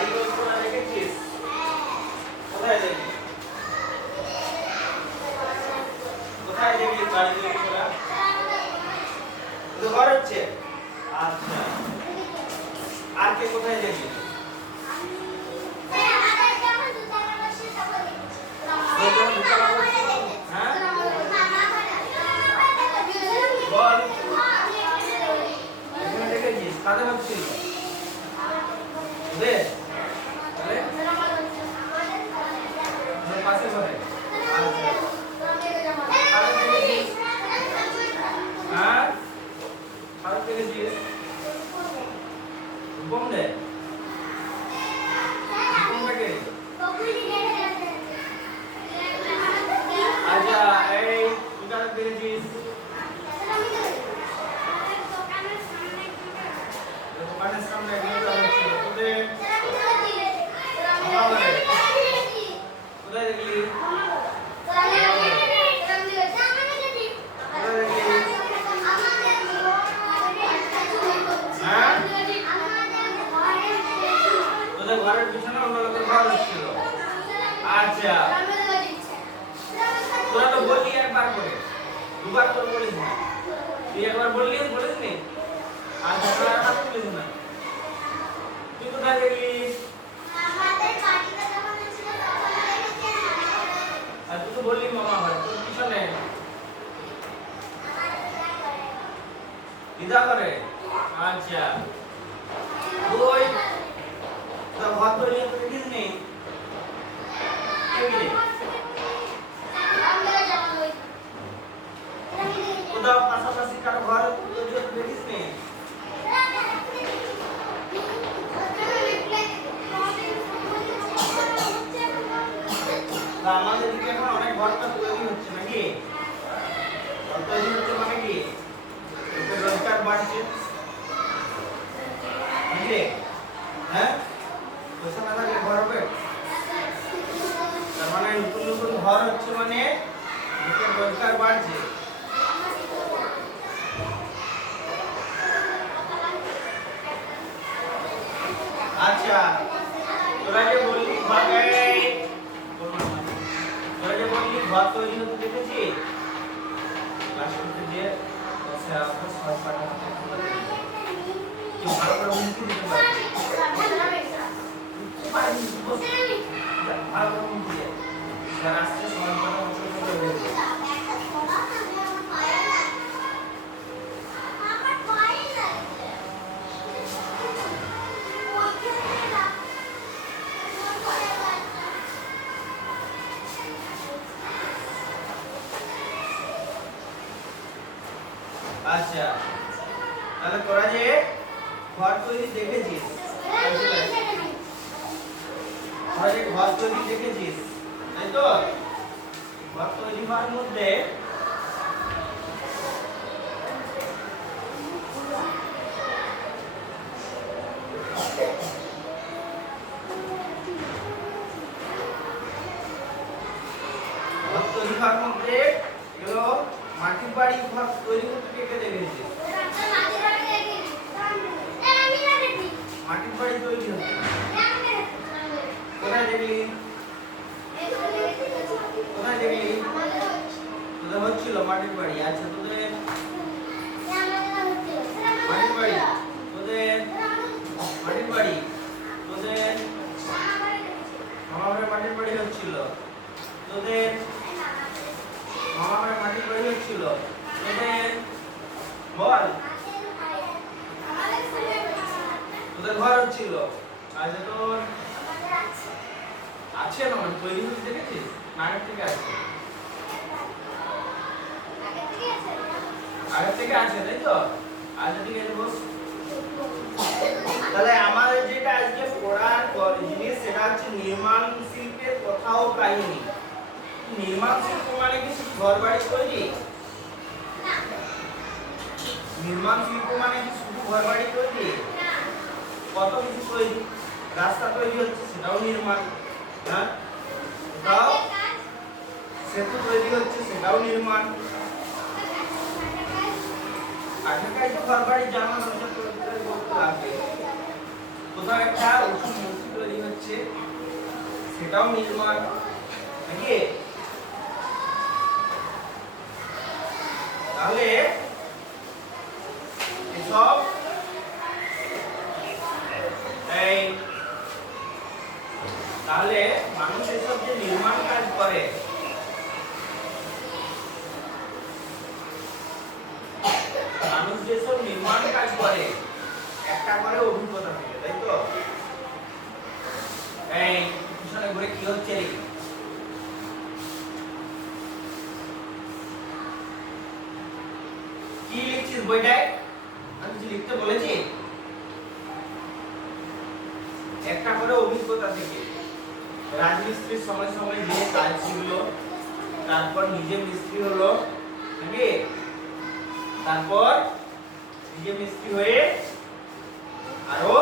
বাড়ি তৈরি করা দেখেছিস? কোথায় দেখলি? কোথায় দেখলি বাড়ি তৈরি করা? তো ঘর হচ্ছে। আচ্ছা, আর কে কোথায় দেখলি? হ্যাঁ বল, এখানে দেখেছিস কাদের হচ্ছিল? রে তাহলে পাশে ঘরে। আচ্ছা, কাদের দেখেছিস? হ্যাঁ কাদের দেখেছিস? রূপম দে, রূপম কে? আচ্ছা, এই তুই কাদের দেখেছিস? দোকানের সামনে গিয়ে হচ্ছিল তোদের। কোথায় দেখলি? তোদের ঘরের পিছনে অন্য লোকের ঘর হচ্ছিল। আচ্ছা, তোরা তো বললি একবার করে, দুবার করে বলিস না। তুই একবার বললি, বলিস নি? আচ্ছা, তোরা আর বলিস না। তুই কোথায় দেখলি? আর তুই তো বললি মামা ঘর, তোর পিছনে দিদা করে। আচ্ছা, ওই তো ঘর তৈরি করতে দেখিস নি? কোথাও পাশাপাশি কারো ঘর তৈরি করতে দেখিস নি? আমাদের দিকে এখন অনেক ঘরটা তৈরি হচ্ছে নাকি? তৈরি হচ্ছে মানে কি? রোজগার বাড়ছে নাকি? হ্যাঁ, পয়সা না থাকলে ঘর হবে? তার মানে নতুন নতুন ঘর হচ্ছে মানে লোকের রোজগার বাড়ছে। আচ্ছা, তোরা যে বললি ঘর তৈরি হতে দেখেছিস? ক্লাস করতে যে ভালো করে মুক্তি দিতে পারবি। ভালো করে মুক্তি দে। স্যার আসছে, সময় আচ্ছা, তাহলে তোরা যে ঘর তৈরি দেখেছিস, তোরা যে ঘর তৈরি দেখেছিস, তাই তো? ঘর তৈরি হওয়ার মধ্যে এগুলো মাটির বাড়ি ঘর তৈরি করতে কে কে দেখেছিস? মাটির বাড়ি তৈরি হচ্ছে কোথায় দেখলি? কোথায় দেখলি? তোদের হচ্ছিল মাটির বাড়ি। আচ্ছা, তোদের মাটির বাড়ি, তোদের মাটির বাড়ি, তোদের মামাবাড়ির মাটির বাড়ি হচ্ছিল, তোদের মামাবাড়ির মাটির বাড়ি হচ্ছিল, তোদের বল তোদের ঘর হচ্ছিল। আচ্ছা, তোর আছে না মানে তৈরি হতে দেখেছিস? আগের থেকে আছে, আগের থেকে আছে, তাই তো? আচ্ছা, ঠিক আছে, বস। তাহলে আমাদের যেটা আজকে পড়ার জিনিস সেটা হচ্ছে নির্মাণ শিল্পের কথা ও কাহিনী। নির্মাণ শিল্প মানে কি শুধু ঘর বাড়ি তৈরি? নির্মাণ শিল্প মানে কি শুধু ঘর বাড়ি তৈরি? কত কিছু তৈরি, রাস্তা তৈরি হচ্ছে সেটাও নির্মাণ, হ্যাঁ, তাও সেতু তৈরি হচ্ছে সেটাও নির্মাণ। আগের কাজ তো ঘর বাড়ি জামা দরজা তৈরি করতে লাগবে, কোথাও একটা উঁচু মূর্তি তৈরি হচ্ছে, সেটাও নির্মাণ নাকি? তাহলে এসব তাহলে মানুষ এসব যে নির্মাণ কাজ করে, মানুষ যেসব নির্মাণ কাজ করে একটা করে অভিজ্ঞতা থেকে, তাই তো? এই পিছনে ঘুরে কি হচ্ছে রে? কি লিখছিস বইটায়? আমি কিছু লিখতে বলেছি? একটা করে অভিজ্ঞতা থেকে রাজমিস্ত্রির সময় সময় যে কাজ শিখলো, তারপর নিজে মিস্ত্রি হলো নাকি? তারপর নিজে মিস্ত্রি হয়ে আরো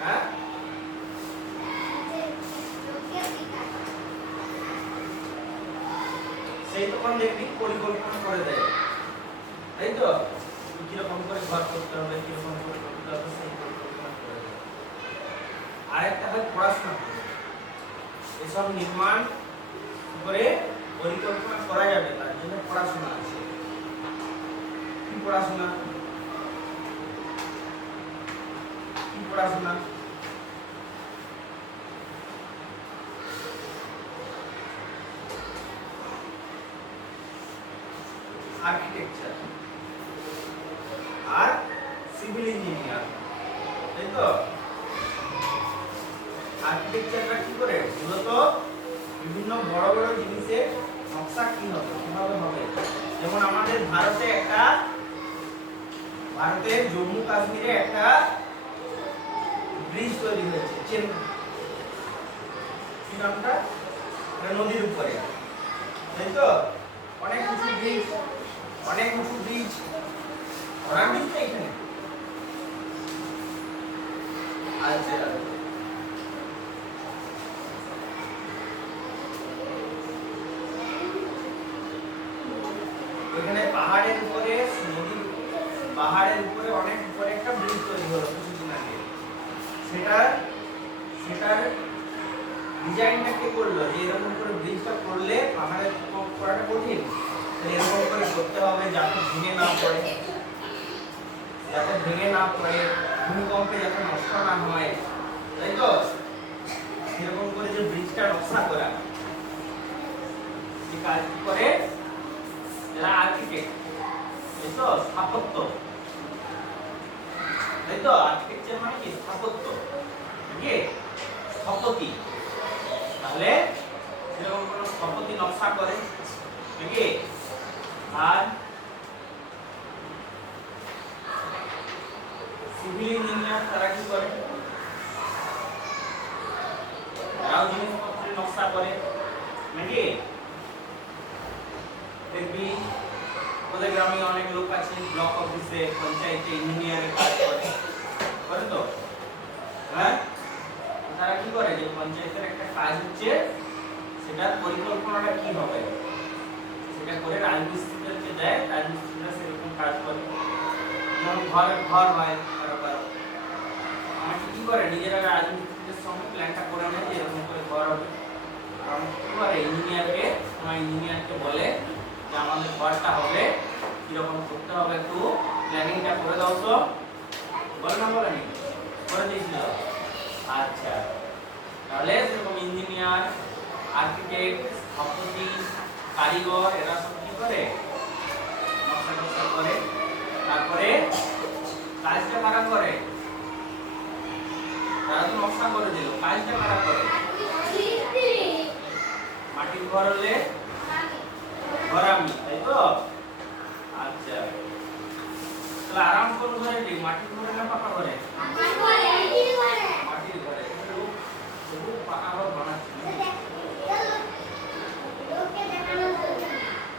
হ্যাঁ সেই তখন দেখবি পরিকল্পনা করে দেয়, তাই তো? কিরকম করে ঘর করতে হবে, কিরকম করে করতে হবে, সেই পরিকল্পনা করে দেয়। আরেকটা হয় পড়াশোনা, এসব নির্মাণ করে পরিকল্পনা করা যাবে, তার জন্য পড়াশোনা আছে। কি পড়াশোনা? কি পড়াশোনা? আর্কিটেকচার আর সিভিল ইঞ্জিনিয়ার, তাই তো? আর্কিটেকচারটা কি করে? মূলত বিভিন্ন বড় বড় জিনিসের নকশা কি হবে, কিভাবে হবে। যেমন আমাদের ভারতের জম্মু কাশ্মীরে একটা ব্রিজ তৈরি হয়েছে, কি নামটা? নদীর উপরে, তাই তো? অনেক উঁচু ব্রিজ, অনেক উঁচু ব্রিজ, ওরা ব্রিজ না এখানে। আচ্ছা, এখানে পাহাড়ের উপরে অনেক উপরে একটা ব্রিজ তৈরি হলো কিছুদিন আগে। সেটার ডিজাইনটা কে করলো? যে এরকম করে ব্রিজটা করলে পাহাড়ের করাটা কঠিন, এরকম করে করতে হবে যাতে ভেঙে না পড়ে, ভূমিকম্পে যাতে নষ্ট না হয়, তাই তো? সেরকম করে যে ব্রিজটা নকশা করা, যে কাজ করে যারা আর্কিটেক্ট, তাই তো? স্থাপত্য, তাই তো? আর্কিটেকচার মানে কি? স্থাপত্য নাকি? স্থপতি। তাহলে সেরকম কোন স্থপতি নকশা করে নাকি? আর সিভিল ইঞ্জিনিয়ার তারা কি করে? তারাও জিনিসপত্রের নকশা করে নাকি? দেখবি ওদের গ্রামে অনেক লোক আছে, ব্লক অফিসে, পঞ্চায়েতে ইঞ্জিনিয়ারের কাজ করে তো? হ্যাঁ, তারা কি করে? যে পঞ্চায়েতের একটা কাজ হচ্ছে, সেটার পরিকল্পনাটা কি হবে সেটা করে রাজমিস্ত্রিদেরকে দেয়, রাজমিস্ত্রিরা সেরকম কাজ করে। যেমন ঘর হয় কারো কারো, অনেকে কি করে? নিজেরা রাজমিস্ত্রিদের সঙ্গে প্ল্যানটা করে নেয় যে এরকম করে ঘর হবে। কি করে? ইঞ্জিনিয়ারকে বলে যে আমাদের ঘরটা হবে কিরকম করতে হবে, একটু প্ল্যানিংটা করে দাও তো। বলে না বলেনি? করে দিয়েছিল। আচ্ছা, তাহলে সেরকম ইঞ্জিনিয়ার, আর্কিটেক্ট, স্থপতি, কারিগর এরা সব কি করে? নকশা করে। তারপরে কাজটা কারা করে? তারা তো নকশা করে দিল, কাজটা কারা করে? মাটির ঘর হলে ঘরামি, তাই তো? আচ্ছা, তাহলে আরাম কোন ঘরে নেই? মাটির ঘরে না পাকা ঘরে? মাটির ঘরে। পাকা ঘর বানাচ্ছে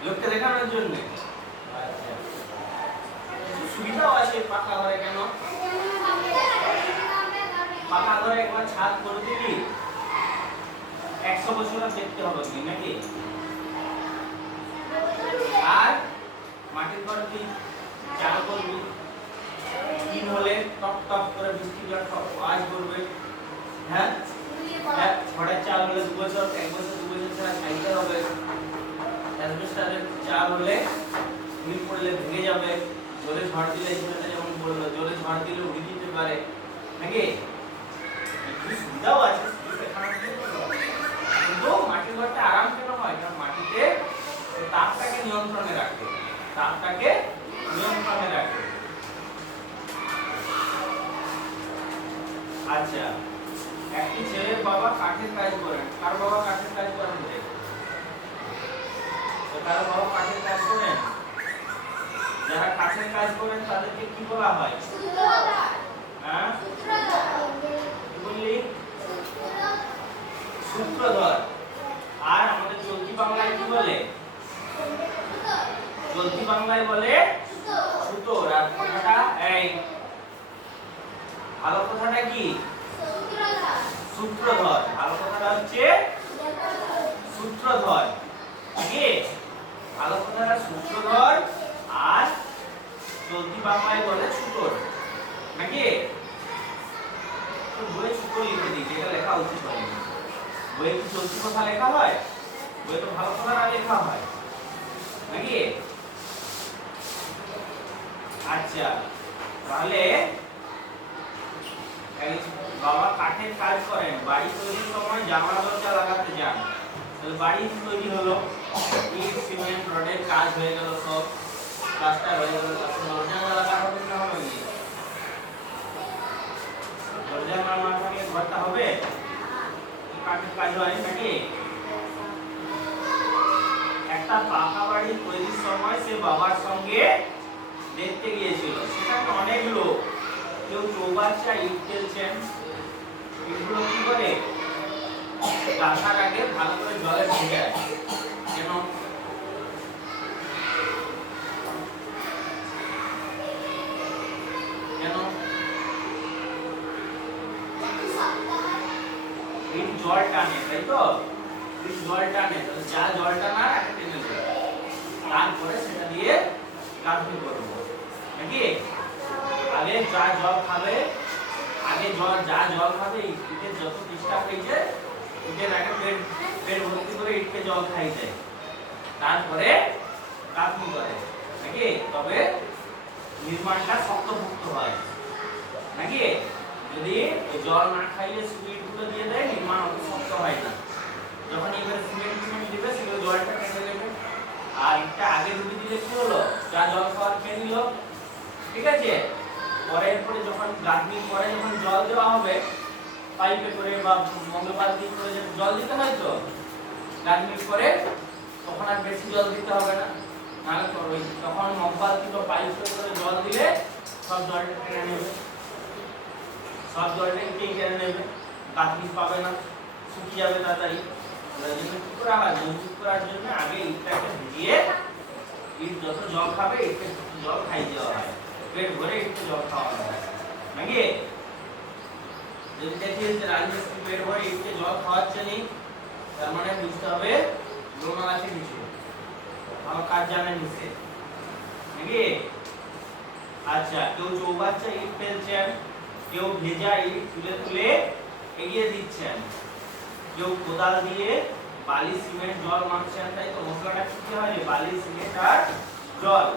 লোককে দেখানোর জন্য। আচ্ছা, সুবিধাও আছে পাকা ঘরে। কেন? পাকা ঘরে একবার ছাদ করে দিবি, 100 বছর দেখতে হবে কি নাকি? আর মাটির ঘর তুই চাল করবি, 3 হলে টপ টপ করে বৃষ্টির আওয়াজ করবে। হ্যাঁ, 4 হলে 2 বছর, 1 বছর 2 বছর ছাড়া খাইতে হবে। অ্যাসবেস্টারের 4 হলে হিল পড়লে ভেঙে যাবে, জোরে ঝড় দিলে ছেলেটা যেমন বললো জোরে ঝড় দিলে উড়ে যেতে পারে নাকি। একটু সুবিধাও আছে, কিন্তু মাটির ঘরটা আরাম কেন হয়? কারণ মাটিতে তাপটাকে নিয়ন্ত্রণে রাখে, তাপটাকে নিয়ন্ত্রণে রাখে। আচ্ছা, একটি ছেলের বাবা কাঠের কাজ করেন। কার বাবা কাঠের কাজ করেন? কার বাবা কাঠের কাজ করেন? যারা কাঠের কাজ করেন তাদেরকে কি বলা হয়? সূত্রধর। হ্যাঁ, সূত্রধর। কি বললি? সূত্রধর। আর আমাদের চলতি বাংলায় কি বলে? চলতি বাংলায় বলে সুতোর। আর কথাটা এই ভালো কথাটা কি? সূত্রধর। সূত্রধর। ভালো কথাটা হচ্ছে সূত্রধর। কি ভালো কথাটা? সূত্রধর। আর চলতি বাংলায় বলে সুতোর নাকি। তো বইয়ে সুতোর লিখে দিই, যেটা লেখা উচিত হয়। বইয়ে কি চলতি কথা লেখা হয়? বইয়ে তো ভালো কথা লেখা হয় নাকি। আচ্ছা, তাহলে বাবা কাঠের কাজ করেন, বাড়ি তৈরির সময় জানলা দরজা লাগাতে যান। তাহলে বাড়ি তৈরি হলো, ইট সিমেন্ট রডের কাজ হয়ে গেল, সব প্লাস্টার হয়ে গেল, তারপর দরজা লাগা হবে না হবে না? দরজা না লাগালে ঘরটা হবে? কাঠের কাজ হয় নাকি। একটা পাকা বাড়ি তৈরির সময় সে বাবার সঙ্গে দেখতে গিয়েছিল। সেখানে অনেক লোক, কেউ চৌবাচ্চা ইট ফেলছেন। এগুলো কি করে? গাছার আগে ভালো করে জলে ভেজায়, কেন? কেন? ইট জল টানে, তাই তো? ইট জল টানে, যা জল টানা একটা টেনে দেবে, তারপরে সেটা দিয়ে গাঁথনি করবো নাকি। আগে যা জল খাবে, আগে যা জল খাবে, ইটের যত পৃষ্ঠা হয়েছে ইটের আগে পেট ভর্তি করে ইটকে জল খাই যায়, তারপরে গাঁথনি করে নাকি। তবে নির্মাণটা শক্তপোক্ত হয় নাকি। যদি জল না খাইলে শুধু ইটগুলো দিয়ে দেয়, নির্মাণ অত শক্ত হয় না। যখন এবার সিমেন্ট দিবে, সেগুলো জলটা টেনে নেবে। আর ইটটা আগে ডুবে দিলে কি হলো? যা জল খাওয়ার খেয়ে নিল, ঠিক আছে। পরের পরে যখন গাঁথনির পরে যখন জল দেওয়া হবে পাইপে করে বা মগবালতি করে জল দিতে হয়, তো গাঁথনির পরে তখন আর বেশি জল দিতে হবে না। নাহলে তখন মগবালতি বা পাইপে করে জল দিলে সব জলটা টেনে নেবে, সব জলটা টেনে নেবে, গাঁথনি পাবে না, শুকিয়ে যাবে তাড়াতাড়ি। কি করা হয়? মজবুত করার জন্য আগে ইটটাকে ভিজিয়ে, ইট যত জল খাবে ইটকে জল খাই দেওয়া হয়, পেট ভরে ইটকে জল খাওয়া হয় নাকি। যদি দেখি যে রাজমিস্ত্রি পেট ভরে ইটকে জল খাওয়াচ্ছে নি, তার মানে বুঝতে হবে লোনা আছে কিছু, আমার কাজ জানেন নিচে নাকি। আচ্ছা, কেউ চৌবাচ্চা ইট ফেলছেন, কেউ ভেজা ইট তুলে তুলে এগিয়ে দিচ্ছেন, কেউ কোদাল দিয়ে বালি সিমেন্ট জল মাখছেন। তাই তো মশলাটা কি হয়? বালি সিমেন্ট আর জল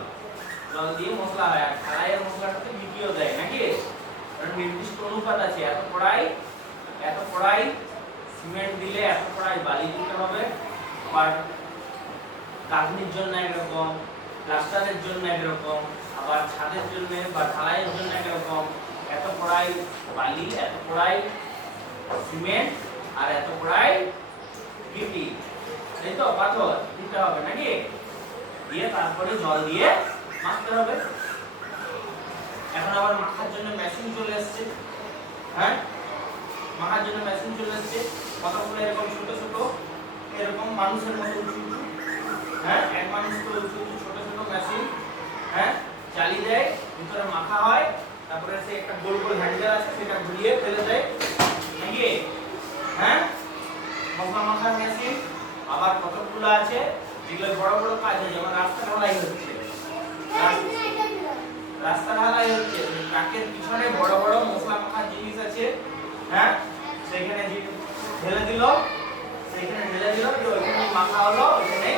দিয়ে মশলা হয়। আর ঢালাইয়ের মশলাটাতে বিকিও দেয় নাকি। কারণ নির্দিষ্ট অনুপাত আছে, এত কড়াই সিমেন্ট দিলে এত কড়াই বালি দিতে হবে। আবার গাঁথনির জন্য একরকম, প্লাস্টারের জন্য একরকম, আবার ছাদের জন্য বা ঢালাইয়ের জন্য একরকম। এত কড়াই বালি, এত কড়াই সিমেন্ট, আর এত কড়াই গিটি, এই তো পাথর দিতে হবে নাকি। দিয়ে তারপরে জল দিয়ে মাখতে হবে। এখন আবার মাখার জন্য মেশিন চলে এসেছে। হ্যাঁ, মাখার জন্য মেশিন চলে এসেছে, কতগুলো এরকম ছোট ছোট, এরকম মানুষের মতো উঁচু উঁচু, হ্যাঁ, এক মানুষ করে উঁচু উঁচু ছোট ছোট মেশিন, হ্যাঁ, চালিয়ে দেয়, ভিতরে মাখা হয়, তারপরে সে একটা গোল গোল হ্যান্ডেল আছে, সেটা ঘুরিয়ে ফেলে দেয় নাকি। হ্যাঁ, মশলা মাখার মেশিন। আবার কতগুলো আছে যেগুলো বড় বড় কাজ হয়, যেমন রাস্তা ঢালাই হচ্ছে, রাস্তা ঢালাই হচ্ছে হাতের পিছনে বড় বড় মশলা মাখার জিনিস আছে, হ্যাঁ সেখানে ঢেলে দিল, সেখানে ঢেলে দিল, যে ওইখানে মাখা হলো, ওইখানে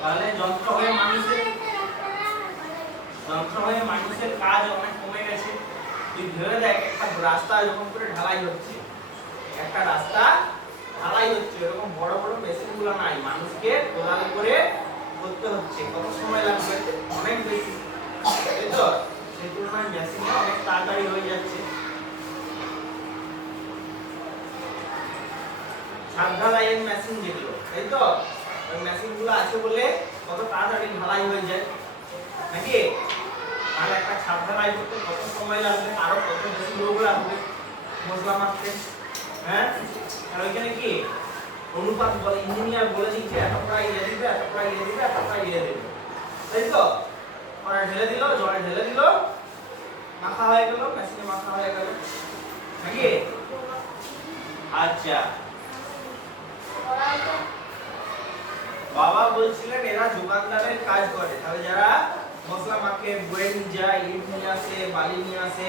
তাহলে যন্ত্র হয়ে মানুষের কাজ অনেক কমে গেছে। তুই ভেবে দেখ, একটা রাস্তা এরকম করে ঢালাই হচ্ছে, একটা রাস্তা ঢালাই হচ্ছে, এরকম বড় বড় মেশিন গুলো নাই, মানুষকে কোদাল করে করতে হচ্ছে, কত সময় লাগবে? অনেক বেশি, তাই তো? সেই তুলনায় মেশিনে অনেক তাড়াতাড়ি হয়ে যাচ্ছে। ছাদ ঢালাইয়ের মেশিন যেগুলো, তাই তো, ওই মেশিন গুলো আছে বলে কত তাড়াতাড়ি ঢালাই হয়ে যায়, নাকি? আর একটা ছাদ ঢালাই করতে কত সময় লাগবে, আরো কত বেশি লোক লাগবে মশলা মাখতে, হ্যাঁ? আর ওইখানে কি অনুপাত বলে, ইঞ্জিনিয়ার বলে দিচ্ছে এত পড়া ইয়ে দিবে, এত পড়া ইয়ে দিবে, এত পড়া ইয়ে দিবে, তাই তো? ওরা ঢেলে দিল, জলে ঢেলে দিল, মাখা হয়ে গেল, মেশিনে মাখা হয়ে গেল, নাকি? আচ্ছা, বাবা বলছিলেন এরা দোকানদারের কাজ করে, তাহলে যারা মশলা মাখে, বয়ে নিয়ে যায়, ইট নিয়ে আসে, বালি নিয়ে আসে,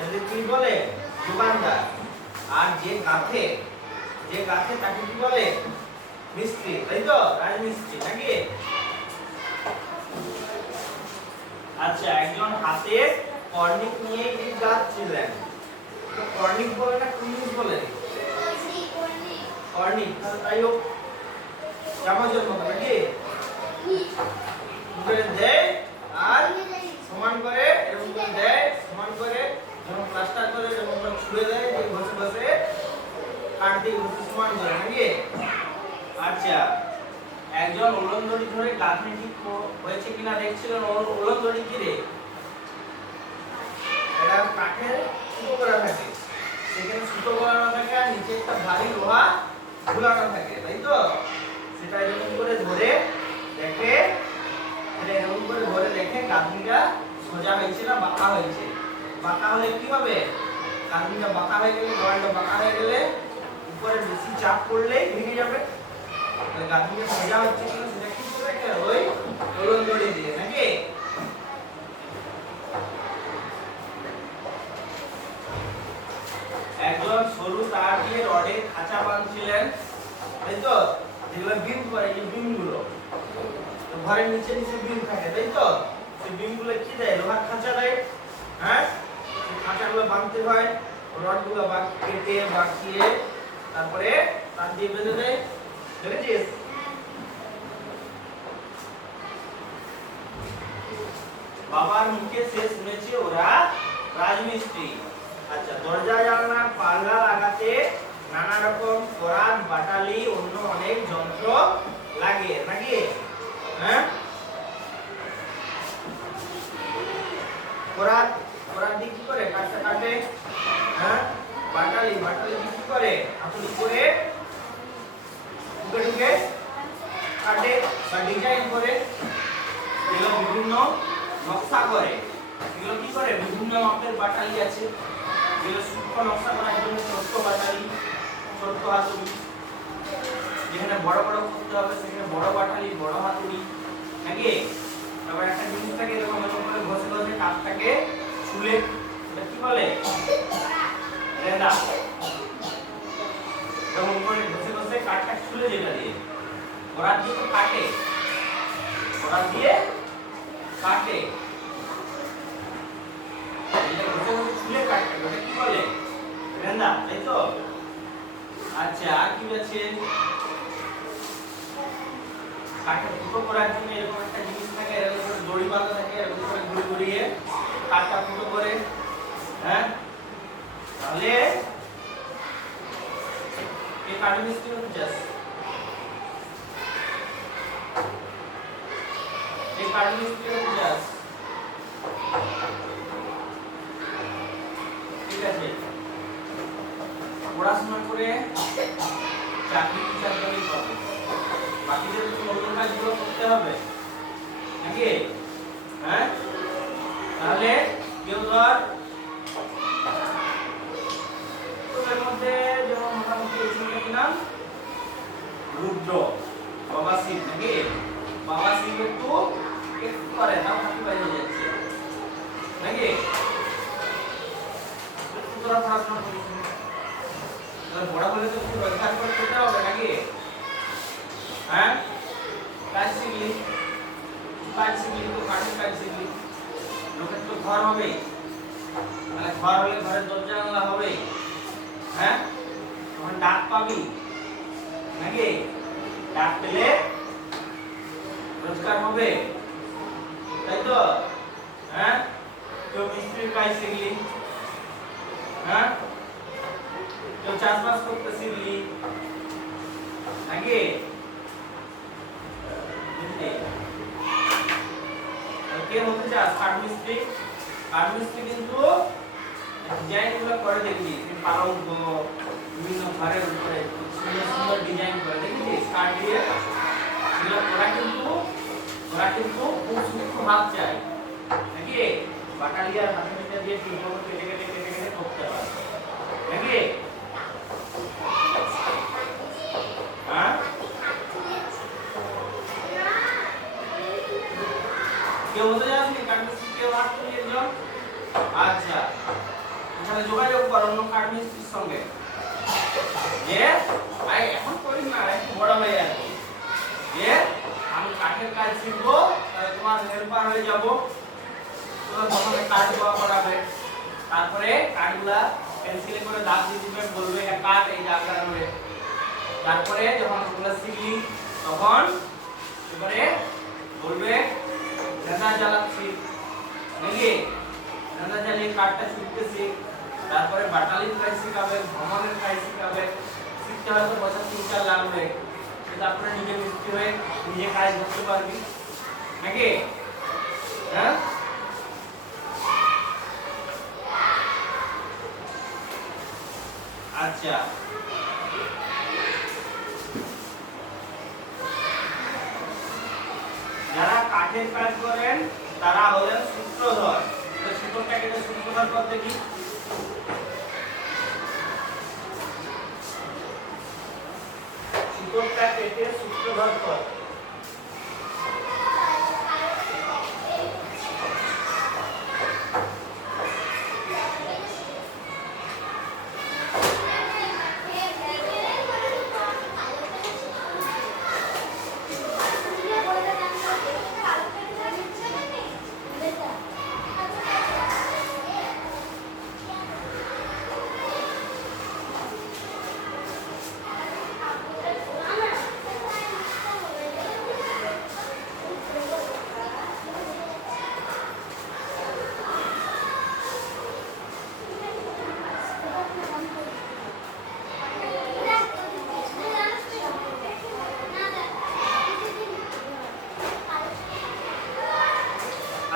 এদের কি বলে? দোকানদার। আর যে গাঁথে তাকে কি বলে? মিস্ত্রি, তাই তো? রাজমিস্ত্রি, নাকি? আচ্ছা, একজন হাতে কর্নিক নিয়ে ইট গাঁথছিলেন, তো কর্নিক বলে না কুর্নিশ বলে? কর্নিক, তাই হোক, চামচের মতো, নাকি? করে দেয় আর সমান করে, এরকম করে দেয়, সমান করে, যেমন প্লাস্টার করে, যেমন ছুঁড়ে দেয়, যে ঘষে ঘষে কাটতে ঘষে সমান করে, নাকি? আচ্ছা, একজন উলনদড়ি ধরে গাঁথনি ঠিক হয়েছে কিনা দেখছিলেন। উলনদড়ি কি রে? এটা কাঠের সুতো করা থাকে, সেখানে সুতো করানো থাকে, আর নিচে একটা ভারী লোহা ঝুলানো থাকে, তাই তো? সেটা এরকম করে ধরে দেখে, এরকম করে ধরে দেখে গাঁথনিটা সোজা হয়েছে না বাঁকা হয়েছে। বাঁকা হলে কি হবে? গাঁথনিটা বাঁকা হয়ে গেলে, দেওয়ালটা বাঁকা হয়ে গেলে, উপরে বেশি চাপ পড়লেই ভেঙে যাবে। গাঁথনিটা সোজা হচ্ছে কিনা সেটা কি করে দেখে? ওই উলনদড়ি দিয়ে, নাকি? একজন সরু তার দিয়ে রডের খাঁচা বাঁধছিলেন, তাই তো? যেগুলো বিম করে, এই বিমগুলো ঘরের নিচে নিচে বিম থাকে, তাই তো? সেই বিমগুলো কি দেয়? লোহার খাঁচা দেয়, হ্যাঁ? সেই খাঁচাগুলো বাঁধতে হয়, রডগুলো কেটে বাঁকিয়ে তারপরে তার দিয়ে বেঁধে দেয়, দেখেছিস? বাবার মুখে সে শুনেছে ওরা রাজমিস্ত্রি। আচ্ছা, দরজা জানলা পাল্লা লাগাতে নানা রকম করাত, বাটালি, অন্য অনেক যন্ত্র লাগে, নাকি? হ্যাঁ, করাত দিয়ে কি করে? কাটতে কাটে, হ্যাঁ? বাটালি দিয়ে কি করে? হাতুড়ি করে ঢুকে কাটে বা ডিজাইন করে, এগুলো বিভিন্ন নকশা করে। এগুলো কি করে? বিভিন্ন মাপের বাটালি আছে, যেগুলো সূক্ষ্ম নকশা করার জন্য ছোট্ট বাটালি, ছোট্ট হাতুড়ি, যেখানে বড় বড় করতে হবে সেখানে বড় বাটালি, বড় হাতুড়ি, নাকি? তারপর একটা জিনিসটাকে এরকম করে ঘষে ঘষে কাঠটাকে ছুলে, এটা কি বলে? রেঁদা। এরকম করে ঘষে ঘষে কাঠটা ছুলে, যেটা দিয়ে করাত দিয়ে তো কাটে, করাত দিয়ে কাটে, এটা ঘষে ঘষে ছুলে কাটে, ওটা কি বলে? রেঁদা, তাই তো? আচ্ছা, আর কি আছে? কাঠের ফুটো করার জন্য এরকম একটা জিনিস থাকে, এরকম করে দড়ি বাঁধা থাকে, এরকম করে ঘুরে ঘুরিয়ে কাঠটা ফুটো করে, হ্যাঁ? তাহলে এই কাঠের মিস্ত্রি হতে চাস? এই কাঠের মিস্ত্রি হতে চাস? ঠিক আছে, পড়াশোনা করে চাকরি পাবে, বাকিদের তো নতুন কাজগুলো করতে হবে, নাকি? হ্যাঁ, তাহলে কেউ ধর তোদের মধ্যে যেমন মোটামুটি এই ছেলেটা কি নাম? রুদ্র। বাবা শিব নাকি? বাবা শিব একটু করে তাও হাতি বাইরে যাচ্ছে নাকি? তোরা পড়াশোনা করিস তোর বড় হলে তো কিছু রোজগার করে খেতে হবে নাকি? হ্যাঁ, কাজ শিখলি তো কাঠের কাজ শিখলি, লোকের তো ঘর হবে, মানে ঘর হলে ঘরের দরজা জানলা হবে। হ্যাঁ, তখন ডাক পাবি নাকি? ডাক পেলে রোজগার হবে, তাই তো? হ্যাঁ, কেউ মিস্ত্রির কাজ শিখলি, হ্যাঁ, কেউ চাষবাস করতে শিখলি নাকি? কে হতে চাস? কাঠমিস্ত্রি। কাঠমিস্ত্রি কিন্তু ডিজাইন গুলো করে দেখবি, পালঙ্ক বিভিন্ন ঘরের উপরে সুন্দর সুন্দর ডিজাইন করে দেখবি কাঠ দিয়ে, এগুলো ওরা কিন্তু খুব সূক্ষ্ম হাত চায় নাকি? বাটালিয়ার হাতে মিটা দিয়ে ঠিকভাবে কেটে কেটে কেটে কেটে করতে হয় নাকি? হ্যাঁ, কেউ হতে যাসনি কাঠমিস্ত্রি? কেউ হাত তুলিয়ে দিল? আচ্ছা, এখানে যোগাযোগ কর অন্য কাঠমিস্ত্রির সঙ্গে যে ভাই এখন করিস না, একটু বড় হয়ে যাবে, যে আমি কাঠের কাজ শিখবো, তোমার হেল্পার হয়ে যাব, তোমার দোকানে কাঠ দেওয়া করাবে, তারপরে কাঠগুলা পেন্সিলে করে দাগ দিয়ে দিবে, বলবে এটা কাঠ, এই দাগ লাগাবে। তারপরে যখন ওগুলো শিখলি তখন এবারে বলবে রেঁধা জ্বালাচ্ছি নাকি? রেঁধা জ্বালিয়ে কাঠটা ছুটতে শিখ। তারপরে বাটালির কাজ শিখাবে, ভ্রমণের কাজ শিখাবে, শিখতে হয়তো বছর 3-4 লাগবে, তারপরে নিজে মিস্ত্রি হয়ে নিজে কাজ করতে পারবি নাকি? হ্যাঁ, আচ্ছা, যারা কাঠের কাজ করেন তারা হলেন সূত্রধর। সূত্রটা কেটে সূত্রধর পদ দেখি। সূত্রটা কেটে সূত্রধর পদ।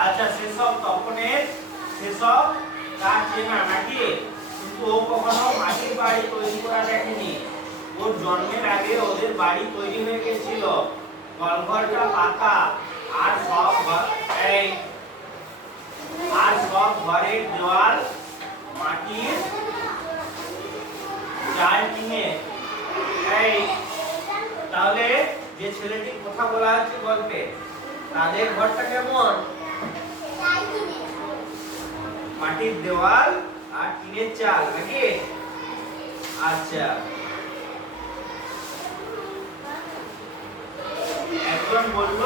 আচ্ছা, সেসব তপনের সেসব কাজ চেনা নাকি? কিন্তু ও কখনো মাটির বাড়ি তৈরি করা দেখেনি। ওর জন্মের আগে ওদের বাড়ি তৈরি হয়ে গেছিল, কলঘরটা পাকা, আর সব ঘরের দেওয়াল মাটির চাল টিনে। তাহলে যে ছেলেটির কথা বলা হচ্ছে গল্পে, তাদের ঘরটা কেমন? মাটির দেওয়াল আর টিনের চাল নাকি? আচ্ছা, একজন বলল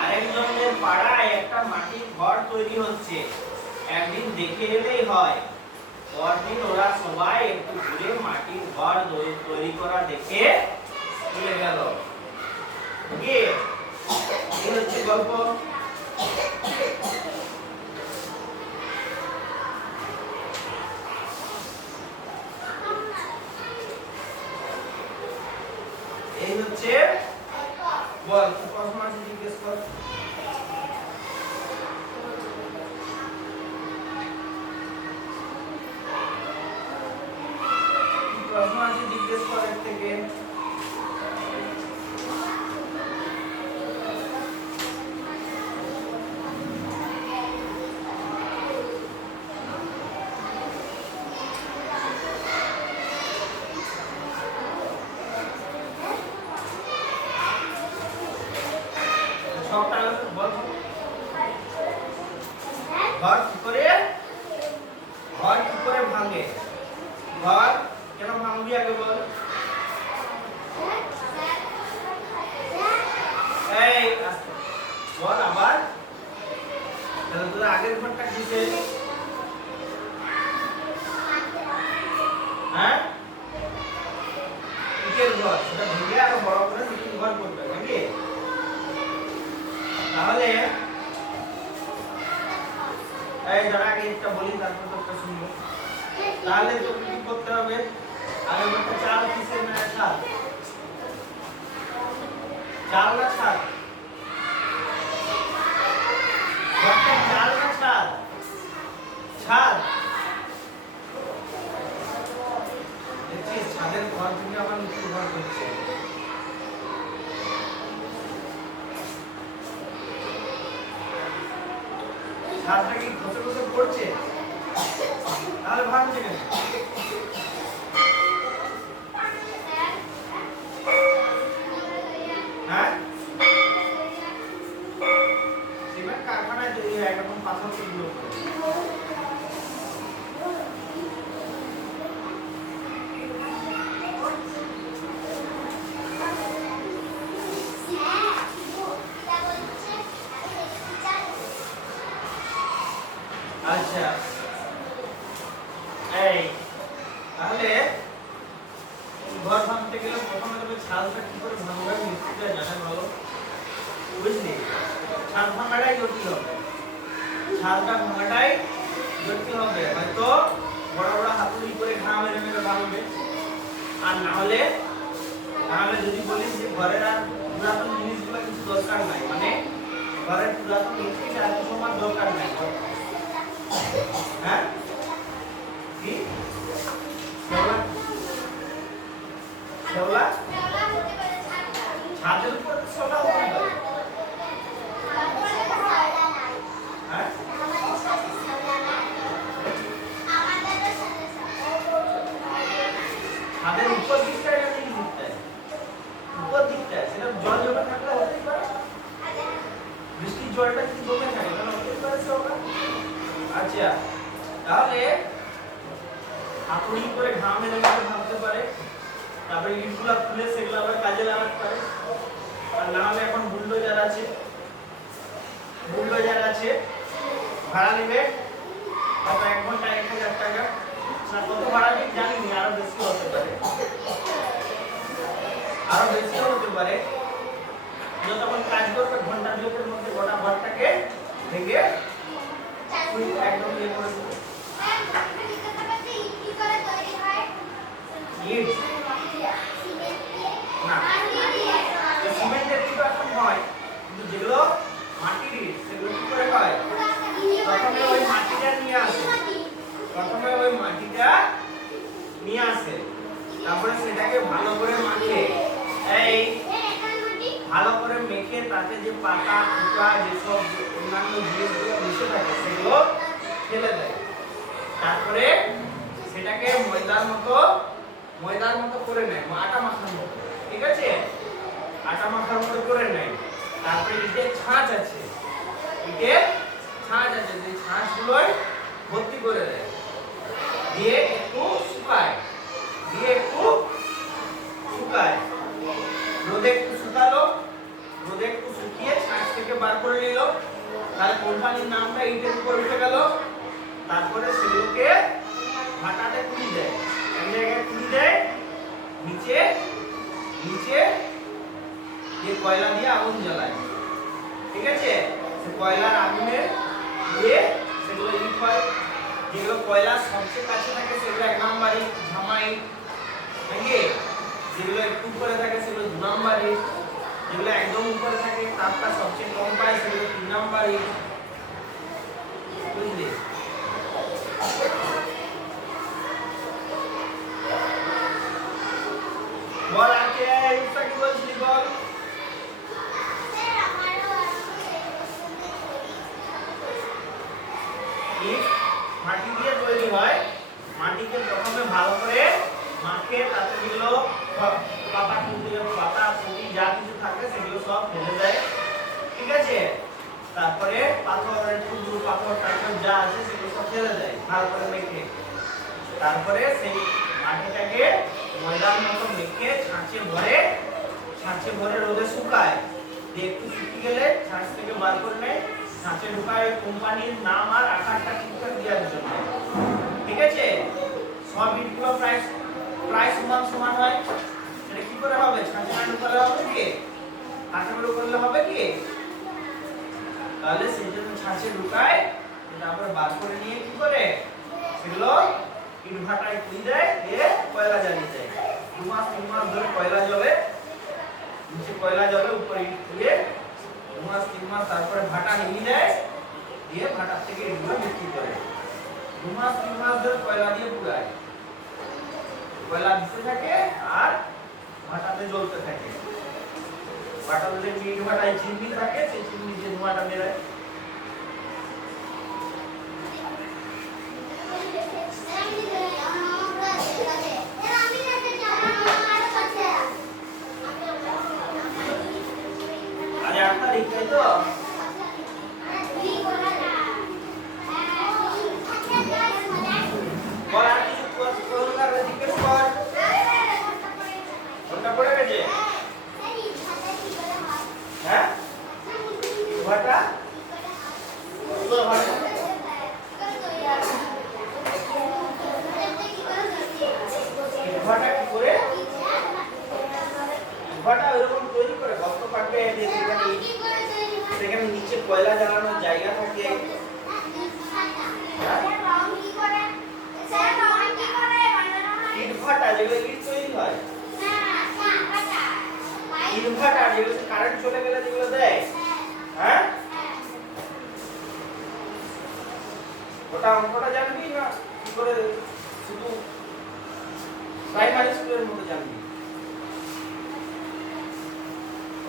আরেকজনের পাড়ায় একটা মাটির ঘর তৈরি হচ্ছে, একদিন দেখে এলেই হয়। পরদিন ওরা সবাই একটু ঘুরে মাটির ঘর তৈরি করা দেখে চলে গেল। এই হচ্ছে গল্প। এই হচ্ছে বল, প্রশ্ন আছে জিজ্ঞেস কর। প্রশ্ন আছে জিজ্ঞেস কর এর থেকে। ভাঙে? ঘর কেন ভাঙবি আগে বল। এই বল আবার। তাহলে তোর আগের ঘরটা কিসের? হ্যাঁ, ইটের ঘর। সেটা ভেঙে আরো বড় করে নতুন ঘর করবে নাকি? তাহলে এই ধর আগে একটা বলি, তারপর তোরটা শুনবো। তাহলে তোকে কি করতে হবে? আগে ঘরটা চাল কিসের না ছাদ? চাল না ছাদ? ঘরটা চাল না ছাদ? ছাদ। দেখছিস ছাদের ঘর থেকে আবার নতুন ঘর করছে। ছাদটা কি খসে খসে পড়ছে? তাহলে ভাঙছে কেন? হ্যাঁ, সিমেন্ট কারখানায় তৈরি হয়, একরকম পাথর সেগুলো। আচ্ছা, এই তাহলে ঘর ভাঙতে গেলে প্রথমে তবে ছাদটা কি করে ভাঙবে মিস্ত্রিরা জানে ভালো, বুঝলি? ছাদ ভাঙাটাই জটিল হবে, ছাদটা ভাঙাটাই জটিল হবে। হয়তো বড় বড় হাতুড়ি করে ঘা মেরে মেরে ভাঙবে, আর না হলে যদি বলিস যে ঘরের আর পুরাতন জিনিসগুলো কিছু দরকার নাই, মানে ঘরের পুরাতন ইলেকট্রিক আর কিছু আমার দরকার নাই। হ্যাঁ, কি শেওলা? ছাদের উপর শেওলা হতে পারে। হ্যাঁ, ছাদের উপর দিকটা এটা নিচ দিকটায়, উপর দিকটায় সেটা জল জমে থাকলে হতেই পারে। বৃষ্টির জলটা যদি জমে থাকে তাহলে হতেই পারে শেওলা। আচ্ছা, তাহলে হাতুড়ি করে ঘা মেরে মেরে ভাঙতে পারে, তারপরে ইটগুলা খুলে সেগুলো আবার কাজে লাগাতে পারে। আর না হলে এখন বুলডোজার আছে, ভাড়া নেবে হয়তো 1 ঘন্টা 1000 টাকা, না কত ভাড়া ঠিক জানি না, আরো বেশি হতে পারে, আরো বেশি হতে পারে। যতক্ষণ কাজ করবে ঘন্টা 2-এর মধ্যে গোটা ঘরটাকে ভেঙে একদম ইয়ে করে দেবে। ইট না, সিমেন্টের ইট এখন হয়, কিন্তু যেগুলো মাটির ইট সেগুলো কি করে হয়? প্রথমে ওই মাটিটা নিয়ে আসে, তারপরে সেটাকে ভালো করে মাখে। এই ভালো করে মেখে তাতে যে পাতা পোকা যেসব অন্যান্য জিনিসগুলো মিশে থাকে সেগুলো ফেলে দেয়। তারপরে সেটাকে ময়দার মতো করে নেয়, আটা মাখার মতো। ঠিক আছে, আটা মাখার মতো করে নেয়। তারপরে ইটের ছাঁচ আছে, যে ছাঁচগুলোই ভর্তি করে দেয়, দিয়ে একটু শুকায়, রোদে একটু শুকালো, রোদে একটু শুকিয়ে ছাঁচ থেকে বার করে নিল। তাহলে কোম্পানির নামটা ইটের উপর উঠে গেল। তারপরে সেগুলোকে ভাটাতে তুলি দেয়, এক জায়গায় তুলি দেয়, নিচে যে কয়লা দিয়ে আগুন জ্বালায়। ঠিক আছে, সে কয়লার আগুনে দিয়ে সেগুলো ইট হয়। যেগুলো কয়লা সবচেয়ে কাছে থাকে সেগুলো 1 নাম্বার ইট, ঝামাই। যেগুলো একটু উপরে থাকে সেগুলো 2 নাম্বার ইট, যেগুলো একদম উপরে থাকে তাপটা সবচেয়ে কম পায় সেগুলো 3 নাম্বার ইট। বুঝলি? বল আজকে এইটা কি বলছিলি বল? ইট মাটি দিয়ে তৈরি হয়, মাটিকে প্রথমে ভালো করে মাখে, তাতে যেগুলো পাতা পুঁটি যা কিছু থাকে সেগুলো সব ফেলে দেয়। ঠিক আছে, তারপরে পাথর, একটু পাথর টাইপের যা আছে সেগুলো সব ফেলে দেয় ভালো করে মেখে। তারপরে সেই মাটিটাকে ময়দার মতো মেখে ছাঁচে ভরে রোদে শুকায়, দিয়ে একটু শুকিয়ে গেলে ছাঁচ থেকে বার করে নেয়, ছাঁচে ঢুকায় কোম্পানির নাম আর আকারটা ঠিকঠাক দেওয়ার জন্য। ঠিক আছে, সব ইটগুলো প্রায় সমান সমান হয়। সেটা কি করে হবে? ছাঁচে না ঢুকালে হবে কি? ছাঁচে ঢুকালে হবে কি? তাহলে সেই জন্য ছাঁচে ঢুকায়, তারপর বার করে নিয়ে কি করে সেগুলো ইট ভাটায় তুলে দেয়, দিয়ে কয়লা জ্বালিয়ে দেয়। 2 মাস 3 মাস ধরে কয়লা জ্বলে, নিচে কয়লা জ্বলে, উপরে ইট তুলে 2 মাস 3 মাস, তারপরে ভাটা নিয়ে দেয়, দিয়ে ভাটার থেকে ইটগুলো বিক্রি করে। 2 মাস 3 মাস ধরে কয়লা দিয়ে পুড়ায়, কয়লা দিতে থাকে আর ভাটাতে জ্বলতে থাকে। ভাটাতে যে ইট ভাটায় চিমনি থাকে, সেই চিমনি যে ধোঁয়াটা বেরোয়। সেখানে নিচে কয়লা জ্বালানোর জায়গা থাকে। ইট ভাটা যেগুলো ইট তৈরি হয়, ইট ভাটা যেগুলো কারেন্ট চলে গেলে যেগুলো দেয়, হ্যাঁ ওটা অঙ্কটা জানবি না কি করে শুধু প্রাইমারি স্কুলের মতো জানবি?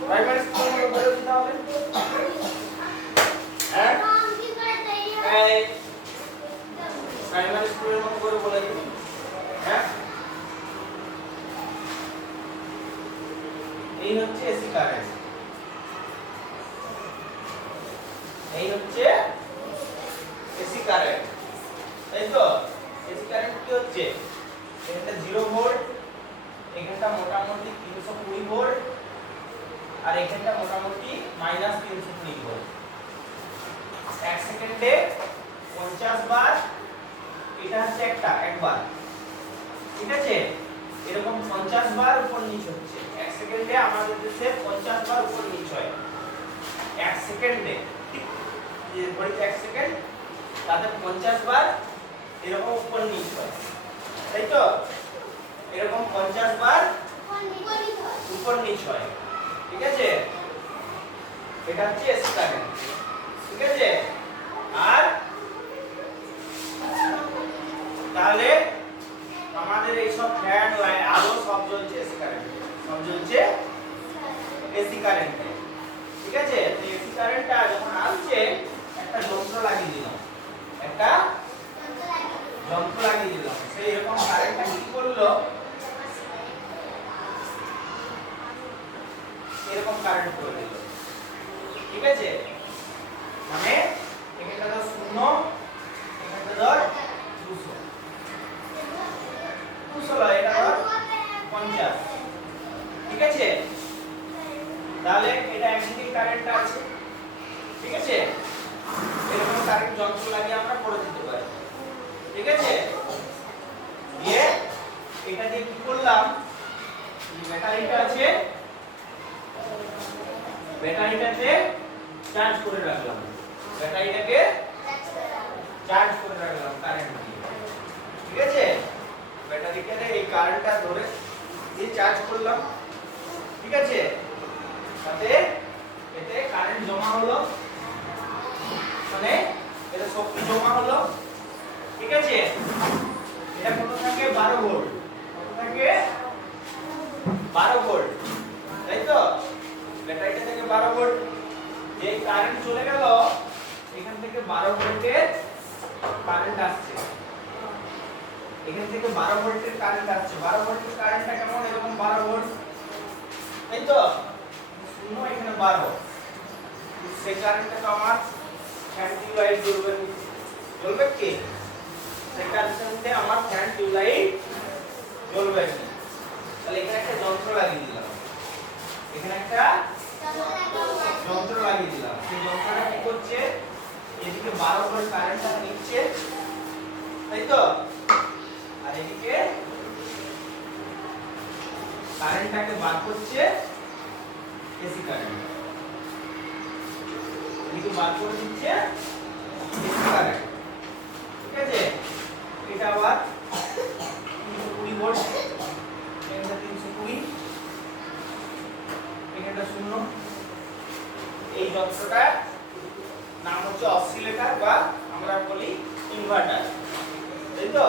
প্রাইমারি স্কুলের মতো বলে দিতে হবে। হ্যাঁ এই প্রাইমারি স্কুলের মতো করে বলে দিবি। হ্যাঁ এই হচ্ছে এসি কারেন্ট, এই হচ্ছে এসি কারেন্ট, তাই তো? এসি কারেন্ট কি হচ্ছে? এটা 0 ভোল্ট, এখানটা মোটামুটি 320 ভোল্ট, আর এখানটা মোটামুটি -320 ভোল্ট। 1 সেকেন্ডে 50 বার, এটা হচ্ছে একবার, ঠিক আছে? এরকম 50 বার উপর নিচ হচ্ছে। 1 সেকেন্ডে আমাদের দেশে 50 বার উপর নিচ হয়। 1 সেকেন্ডে, ঠিক যে ঘড়িতে 1 সেকেন্ড, তাতে 50 বার এরকম উপর নিচ হয়, তাই তো? এরকম 50 বার উপর নিচ হয়, ঠিক আছে? এটা হচ্ছে এসি কারেন্ট, ঠিক আছে? আর তাহলে আমাদের এই সব ফ্যান লাইট আলো সব জ্বলছে এসি কারেন্টে, সব জ্বলছে এসি কারেন্টে, ঠিক আছে? তো এসি কারেন্টটা যখন আসছে, একটা যন্ত্র লাগিয়ে দিলাম, একটা যন্ত্র লাগিয়ে দিলাম, সেই এরকম কারেন্টটা কি করলো, এরকম কারেন্ট করে দিল, ঠিক আছে? মানে এখানটা ধর 0, এখানটা ধর 200, 200 এটা ধর 50, ঠিক আছে? তাহলে এটা ম্যাগনেটিক কারেন্ট আছে, ঠিক আছে? এরকম কারেন্ট যন্ত্র লাগিয়ে আমরা করে দিতে পারি, ঠিক আছে? দিয়ে এটা দিয়ে কি করলাম, ব্যাটারিটা আছে, ব্যাটারিটাতে চার্জ করে রাখলাম, ব্যাটারিটাকে চার্জ করে রাখলাম কারেন্ট দিয়ে, ঠিক আছে? ব্যাটারিটাতে এই কারেন্টটা ধরে দিয়ে চার্জ করলাম, ঠিক আছে? তাতে এতে কারেন্ট জমা হলো, মানে এটা শক্তি জমা হলো, ঠিক আছে? এটা কত থাকে? 12 ভোল্ট, কত থাকে? 12 ভোল্ট, তাই তো? ব্যাটারিটা থেকে 12 ভোল্ট, যে কারেন্ট চলে গেল, এখান থেকে 12 ভোল্টের কারেন্ট আসছে, এখান থেকে 12 ভোল্টের কারেন্ট আসছে। 12 ভোল্টের কারেন্টটা কেমন? এরকম 12 ভোল্ট, তাই তো? 0 এখানে 12, সেই কারেন্টটা তো আমার ফ্যান লাইট জ্বলবে, জ্বলবে কি? সেটার সঙ্গে আমার ফ্যান টিউবলাইট জ্বলবে না। তাহলে এখানে একটা যন্ত্র লাগিয়ে দিলাম, এখানে একটা যন্ত্র লাগিয়ে দিলাম। সেই যন্ত্রটা কি করছে, এদিকে 12 ভোল্ট কারেন্টটা নিচ্ছে, তাই তো, আর এদিকে কারেন্টটাকে বার করছে এসি কারেন্ট, এদিকে বার করে দিচ্ছে এসি কারেন্ট। ঠিক আছে, এটা আবার 320 ভোল্ট, এটা 320, এখানটা শূন্য। এই যন্ত্রটার নাম হচ্ছে অসিলেটর বা আমরা বলি ইনভার্টার, তাই তো।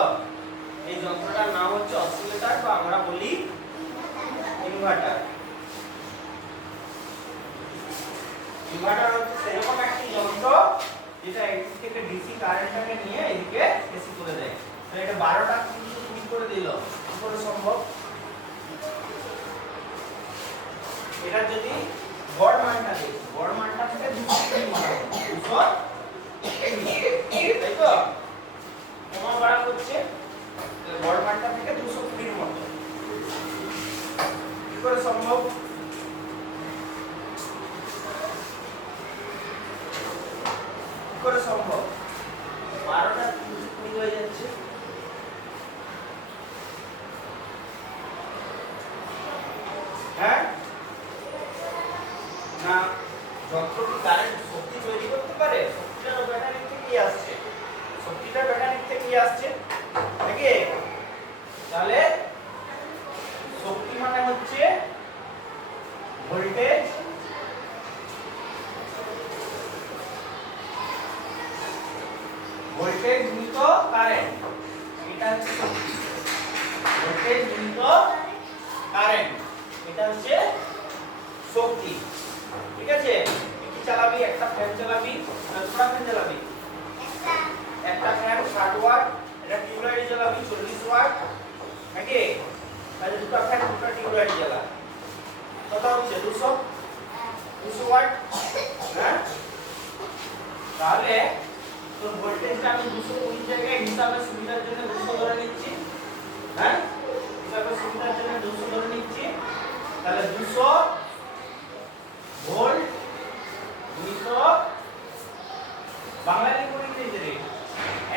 এই যন্ত্রটার নাম হচ্ছে অসিলেটর বা আমরা বলি ইনভার্টার। ইনভার্টার হচ্ছে সেরকম একটি যন্ত্র যেটা এদিক থেকে ডিসি কারেন্টটাকে নিয়ে এদিকে এসি করে দেয়। তো এটা 12টা কিন্তু কি করে দিল, কি করে সম্ভব? এটা যদি গড় মানটা দেখি, গড় মানটা থেকে 220 মান, 220, তাই তো, কমা বাড়া করছে, গড় মানটা থেকে 220 এর মতো। কি করে সম্ভব? কি করে সম্ভব? 12টা 220 হয়ে যাচ্ছে। হ্যাঁ না, যন্ত্রটি কারেন্ট শক্তি তৈরি করতে পারে? শক্তিটা ব্যাটারি থেকেই আসছে, শক্তিটা ব্যাটারি থেকেই আসছে নাকি? তাহলে শক্তি মানে হচ্ছে ভোল্টেজ ভোল্টেজ গুণিত কারেন্ট, এটা হচ্ছে শক্তি। ভোল্টেজ গুণিত কারেন্ট, এটা হচ্ছে শক্তি। ঠিক আছে, কি চালাবি? একটা ফ্যান চালাবি, দুটো ফ্যান চালাবি, একটা ফ্যান 60 ওয়াট, এটা টিউবলাইট জ্বালাবি 40 ওয়াট নাকি? তাহলে দুটো ফ্যান দুটো টিউবলাইট জ্বালা, কত হচ্ছে? 200 ওয়াট। হ্যাঁ, তাহলে তোর ভোল্টেজটা আমি 220 জায়গায় হিসাবে সুবিধার জন্য 200 ধরে নিচ্ছি। হ্যাঁ, হিসাবে সুবিধার জন্য 200 ধরে নিচ্ছি। তাহলে 200 ভোল্ট গুণিত বাংলায় লিখব ইংরেজিতে রে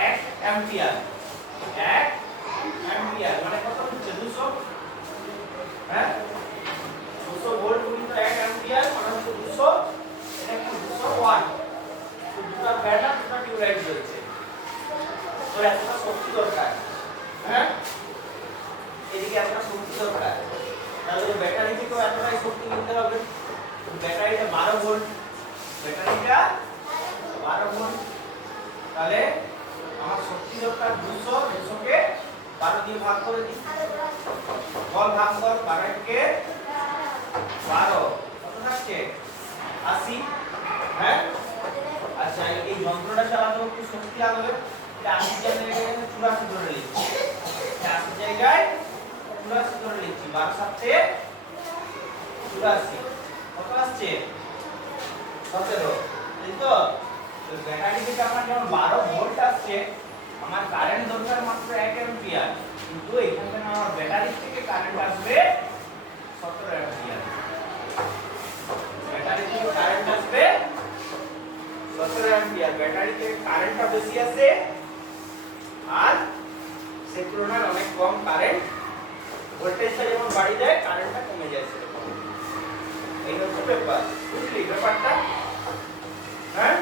1 অ্যাম্পিয়ার, 1 অ্যাম্পিয়ার মানে কত হচ্ছে? 200। হ্যাঁ, 200 ভোল্ট গুণিত 1 অ্যাম্পিয়ার মানে হচ্ছে 200, এটা কি 200 ওয়াট। তো দুটো ফ্যান আর দুটো টিউবলাইট জ্বলছে, তো এতটা শক্তি দরকার। হ্যাঁ, এদিকে এতটা শক্তি দরকার, তাহলে ব্যাটারি থেকেও এতটাই শক্তি নিতে হবে। ব্যাটারিটা 12 ভোল্ট, ব্যাটারিটা 12 ভোল্ট, তাহলে আমার শক্তি দরকার 200, 200 কে 12 দিয়ে ভাগ করে দিই, বল ভাগ কর, 12 কে 12 কত থাকছে? 80। হ্যাঁ, আচ্ছা, এই যন্ত্রটা চালাতে একটু শক্তি লাগবে, এটা 80 জায়গায় 84 ধরে নিচ্ছি, 80 জায়গায় 84 ধরে নিচ্ছি, 12 7 84 কত আসছে? 17, তাই তো। ব্যাটারি থেকে আমার যখন 12 ভোল্ট আসছে, আমার কারেন্ট দরকার মাত্র 1 অ্যাম্পিয়ার, কিন্তু এখান থেকে আমার ব্যাটারি থেকে কারেন্ট আসবে 17 অ্যাম্পিয়ার। ব্যাটারি থেকে কারেন্ট আসবে 17 অ্যাম্পিয়ার। ব্যাটারি থেকে কারেন্টটা বেশি আসে আর সে তুলনায় অনেক কম কারেন্ট, ভোল্টেজটা যেমন বাড়ি যায় কারেন্টটা কমে যায় সেরকম। এই হচ্ছে ব্যাপার, বুঝলি ব্যাপারটা? হ্যাঁ।